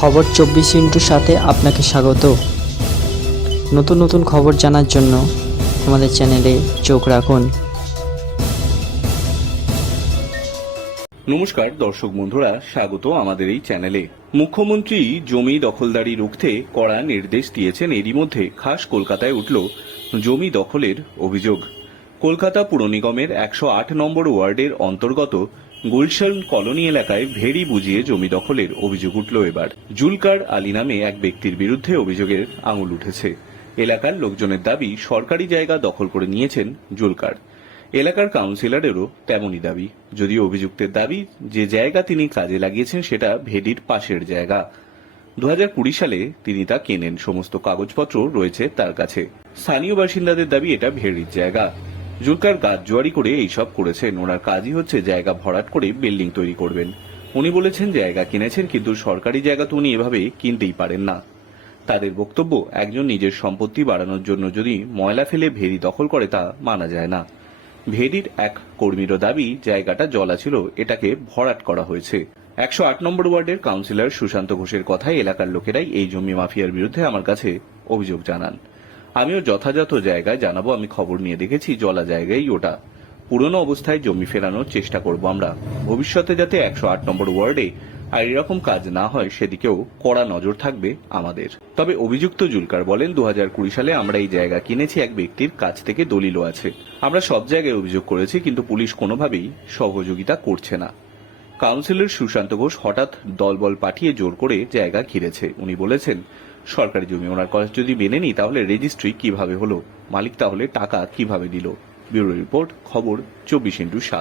খবর চব্বিশ ইন্টুর সাথে আপনাকে স্বাগত। নতুন নতুন খবর জানার জন্য আমাদের চ্যানেলে চোখ রাখুন। নমস্কার, দর্শক বন্ধুরা, স্বাগত আমাদের এই চ্যানেলে। মুখ্যমন্ত্রী জমি দখলদারি রুখতে কড়া নির্দেশ দিয়েছেন এরই মধ্যে খাস কলকাতায় উঠল জমি দখলের অভিযোগ। কলকাতা পুর নিগমের একশো আট নম্বর ওয়ার্ডের অন্তর্গত গুলশান কলোনি এলাকায় ভেড়ি বুঝিয়ে জমি দখলের অভিযোগ উঠল এবার। জুলকার আলী নামে এক ব্যক্তির বিরুদ্ধে অভিযোগের আঙুল উঠেছে। এলাকার লোকজনের দাবি, সরকারি জায়গা দখল করে নিয়েছেন জুলকার। এলাকার কাউন্সিলরেরও তেমনই দাবি। যদিও অভিযুক্তের দাবি, যে জায়গা তিনি কাজে লাগিয়েছেন সেটা ভেডির পাশের জায়গা। দু হাজার কুড়ি সালে তিনি তা কেনেন, সমস্ত কাগজপত্র রয়েছে তার কাছে। স্থানীয় বাসিন্দাদের দাবি, এটা ভেড়ির জায়গা। জুলকার গাছ জোয়ারি করে এইসব করেছেন। ওনার কাজই হচ্ছে জায়গা ভরাট করে বিল্ডিং তৈরি করবেন। উনি বলেছেন, জায়গা কিনেছেন কিন্তু সরকারি জায়গা তো উনি এভাবে কিনতেই পারেন না। তাদের বক্তব্য, একজন নিজের সম্পত্তি বাড়ানোর জন্য যদি ময়লা ফেলে ভেরি দখল করে তা মানা যায় না। ভেরির এক কর্মীরও দাবি, জায়গাটা জলা ছিল, এটাকে ভরাট করা হয়েছে। একশো আট নম্বর ওয়ার্ডের কাউন্সিলর সুশান্ত ঘোষের কথায় এলাকার লোকেরাই এই জমি মাফিয়ার বিরুদ্ধে আমার কাছে অভিযোগ জানান। আমিও যথাযথ জায়গায় জানাব, আমি খবর নিয়ে দেখেছি, জলা জায়গায় ওটা। পুরনো অবস্থায় জমি ফেরানোর চেষ্টা করব আমরা। ভবিষ্যতে যাতে একশো আট নম্বর ওয়ার্ডে আর এরকম কাজ না হয়, সেদিকেও কড়া নজর থাকবে আমাদের। তবে অভিযুক্ত জুলকার বলেন দু হাজার কুড়ি সালে আমরা এই জায়গা কিনেছি, এক ব্যক্তির কাছ থেকে দলিলও আছে। আমরা সব জায়গায় অভিযোগ করেছি, কিন্তু পুলিশ কোনোভাবেই সহযোগিতা করছে না। কাউন্সিলর সুশান্ত ঘোষ হঠাৎ দলবল পাঠিয়ে জোর করে জায়গা ঘিরেছে। উনি বলেছেন সরকারি জমি। ওনার কথা যদি মেনে নিই, তাহলে রেজিস্ট্রি কীভাবে হলো? মালিক তাহলে টাকা কীভাবে দিল? ব্যুরো রিপোর্ট, খবর, চব্বিশ ইন্টু সাত।